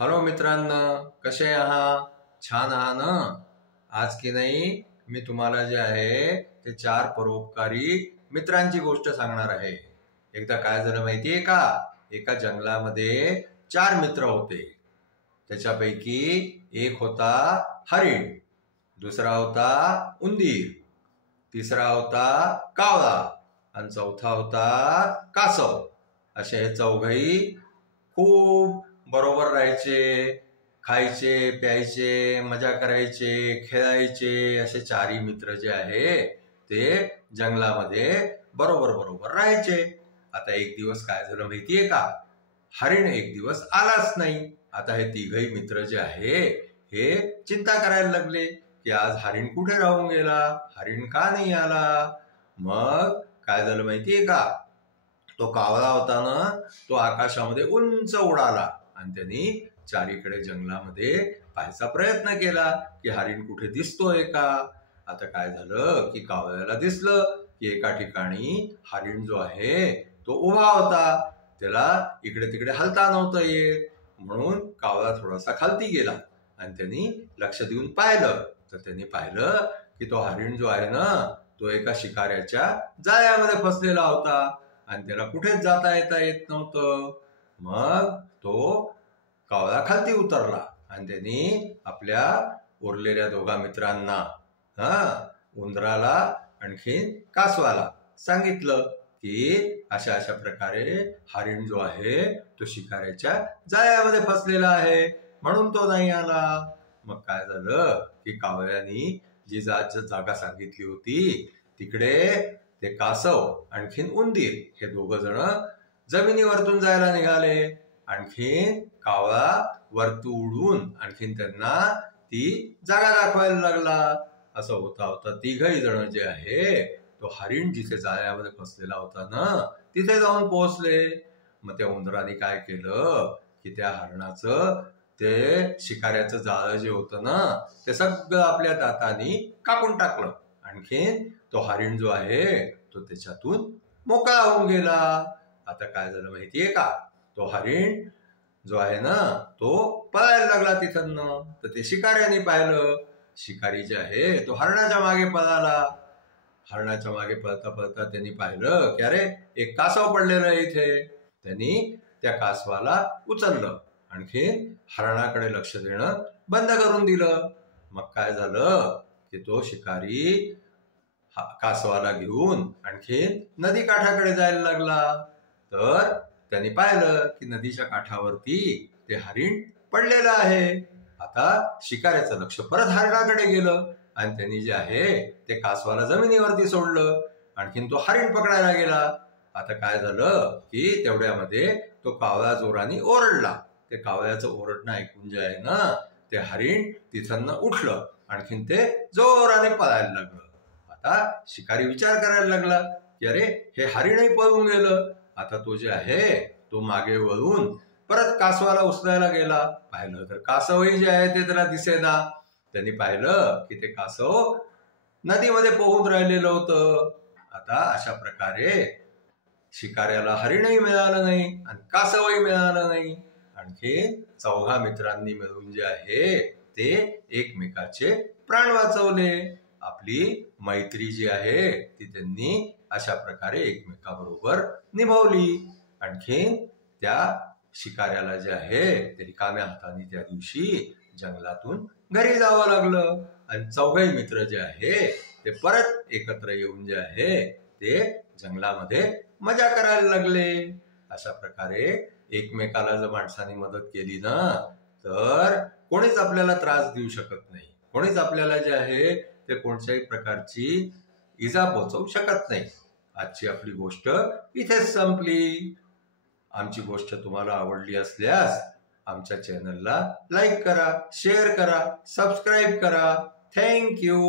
Hello मित्रांनो, कसे आहात? छान आहात ना? आज की नाही मी तुम्हाला जे आहे ते 4 परोपकारी मित्रांची गोष्ट सांगणार आहे. एकदा काय झालं माहितीये का? एका जंगलामध्ये 4 मित्र होते. त्याच्यापैकी एक होता हरिण, दुसरा होता उंदीर, तिसरा होता कावळा आणि चौथा होता कासव. असे हे चौघही खूप बरोबर राहायचे, खायचे, प्यायचे, मजा करायचे, खेळायचे. असे 4ही मित्र जे आहे ते जंगलामध्ये बरोबर राहायचे. आता एक दिवस काय झालं माहितीये का? हरिण एक दिवस आलाच नाही. आता हे तिघही मित्र जे आहे हे चिंता करायला लागले की आज हरिण कुठे राहून गेला, हरिण का नाही आला. मग काय झालं माहितीये का? तो कावळा होता ना, तो आकाशामध्ये उंच उडाला आणि त्यांनी चारीकडे जंगलामध्ये पाहायचा प्रयत्न केला की हरिण कुठे दिसतोय का. आता काय झालं की कावळ्याला दिसलं की एका ठिकाणी हरिण जो आहे तो उभा होता. त्याला इकडे तिकडे हलता नव्हतं येत, म्हणून कावळा थोडासा खालती गेला आणि त्यांनी लक्ष देऊन पाहिलं. तर त्यांनी पाहिलं की तो हरिण जो आहे ना, तो एका शिकाऱ्याच्या जाळ्यामध्ये फसलेला होता आणि त्याला कुठेच जाता येत नव्हतं. मग तो कावळा खालती उतरला आणि त्यांनी आपल्या उरलेल्या दोघा मित्रांना, उंदराला आणखीन कासवाला सांगितलं की अशा प्रकारे हरिण जो आहे तो शिकाऱ्याच्या जाळ्यामध्ये फसलेला आहे, म्हणून तो नाही आला. मग काय झालं की कावळ्यानी जी जागा सांगितली होती तिकडे ते कासव आणखीन उंदीर हे दोघ जण जमिनीवरतून जायला निघाले. आणखीन कावळा वरती उडून आणखीन त्यांना ती जागा दाखवायला लागला. असं होता तिघही जण जे आहे तो हरिण जिथे जाळ्यामध्ये फसलेला होता ना तिथे जाऊन पोहोचले. मग त्या उंदराने काय केलं की त्या हरणाचं ते शिकाऱ्याचं जाळं जे होतं ना ते सगळं आपल्या दाताने कापून टाकलं. आणखीन तो हरिण जो आहे तो त्याच्यातून मोकळा होऊन गेला. आता काय झालं माहितीये का? तो हरिण जो आहे ना तो पळायला लागला तिथं. तर ते शिकाऱ्याने पाहिलं. शिकारी जे आहे तो हरणाच्या मागे पळाला. हरणाच्या मागे पळता त्यांनी पाहिलं की अरे एक कासव पडलेलं आहे इथे. त्यांनी त्या कासवाला उचललं, आणखीन हरणाकडे लक्ष देणं बंद करून दिलं. मग काय झालं की तो शिकारी कासवाला घेऊन आणखीन नदी काठाकडे जायला लागला. तर त्यांनी पाहिलं की नदीच्या काठावरती ते हरिण पडलेलं आहे. आता शिकाऱ्याचं लक्ष परत हरणाकडे गेलं आणि त्यांनी जे आहे ते कासवाला जमिनीवरती सोडलं. आणखीन तो हरिण पकडायला गेला. आता काय झालं की तेवढ्यामध्ये तो कावळा जोराने ओरडला. ते कावळ्याचं ओरडणं ऐकून जे आहे ना ते हरिण तिथं उठलं, आणखीन ते जोराने पळायला लागलं. आता शिकारी विचार करायला लागला की अरे हे हरिणही पळून गेलं. आता तो जे आहे तो मागे वळून परत कासवाला उचलायला गेला. पाहिलं तर कासवही जे आहे ते त्याला दिसेना. त्यांनी पाहिलं की ते कासव नदीमध्ये पोहून राहिलेलं होतं. आता अशा प्रकारे शिकाऱ्याला हरिणही मिळालं नाही आणि कासवही मिळालं नाही. आणखी चौघा मित्रांनी मिळून जे आहे ते एकमेकाचे प्राण वाचवले. आपली मैत्री जी आहे ती त्यांनी अशा प्रकारे एकमेकाबरोबर निभावली. आणखीन त्या शिकाऱ्याला जे आहे ते रिकाम्या हाताने त्या दिवशी जंगलातून घरी जावं लागलं आणि चौघही मित्र जे आहे ते परत एकत्र येऊन जे आहे ते जंगलामध्ये मजा करायला लागले. अशा प्रकारे एकमेकाला जर माणसाने मदत केली ना तर कोणीच आपल्याला त्रास देऊ शकत नाही. कोणीच आपल्याला जे आहे ते कोणत्याही प्रकारची इजा पोहोचवू शकत नाही. आजची आपली गोष्ट इथेच संपली. आमची गोष्ट तुम्हाला आवडली असल्यास आमच्या चॅनलला लाईक करा, शेअर करा, सबस्क्राईब करा. थँक्यू.